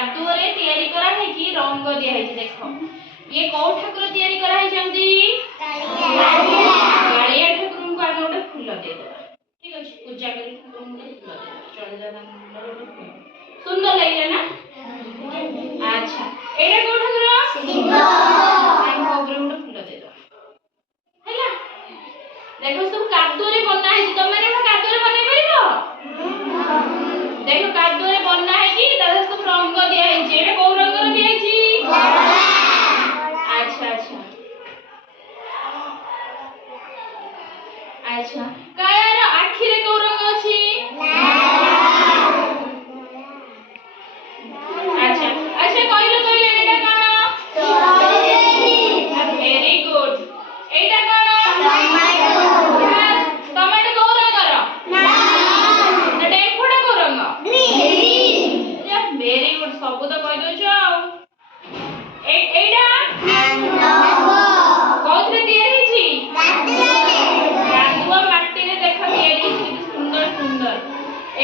कादुरे तयारी करा है कि रंग दिया है देखो ये कौ ठाकुर तयारी करा है जंदी कालिया ठाकुर को आगे गोटे फूल दे दो ठीक अछि पूजा करी ठाकुर को फूल दे चल जाना सुंदर लगे ना अच्छा एटा कौ ठाकुर शिव ताको ऊपर गोटे फूल दे दो हैला देखो सब कादुरे बना है तुम मैंने कादुरे बने परिबो देखो कादुरे बना है कि दादा सब रंग दिया है जेडे को रंग रो दिया छी अच्छा अच्छा अच्छा कायार आखी रे को रंग अछि अच्छा अच्छा कहलो एटा कोन वेरी गुड एटा कोन टमाटो को रंग रो ना डेफोडा को रंग वेरी गुड सब तो कह दो छो एटा कोथरे तयारी छी गांधुआ माटी रे देखो तयारी छी कि सुंदर सुंदर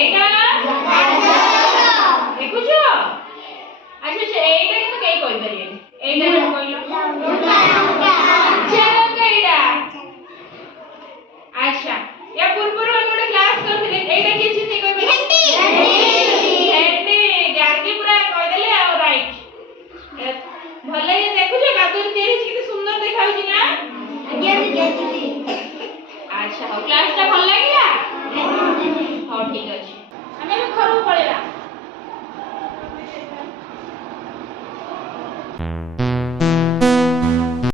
एटा देखो छो अच्छा अच्छा एटा के कई कहि परिए एटा हम कहलो अच्छा रंग एटा अच्छा या पूर्व हम गोटे क्लास करथिले एटा के छी कहि परिए हेडी गार्गी पूरा कह देले आ राइट भले ये देखु जे कादुर तयारी छी कि सुंदर देखाउ छी ना आज्ञा देखि अच्छा हो क्लास ता भल लागिला हां ठीक अछि हमें भी घर पळेला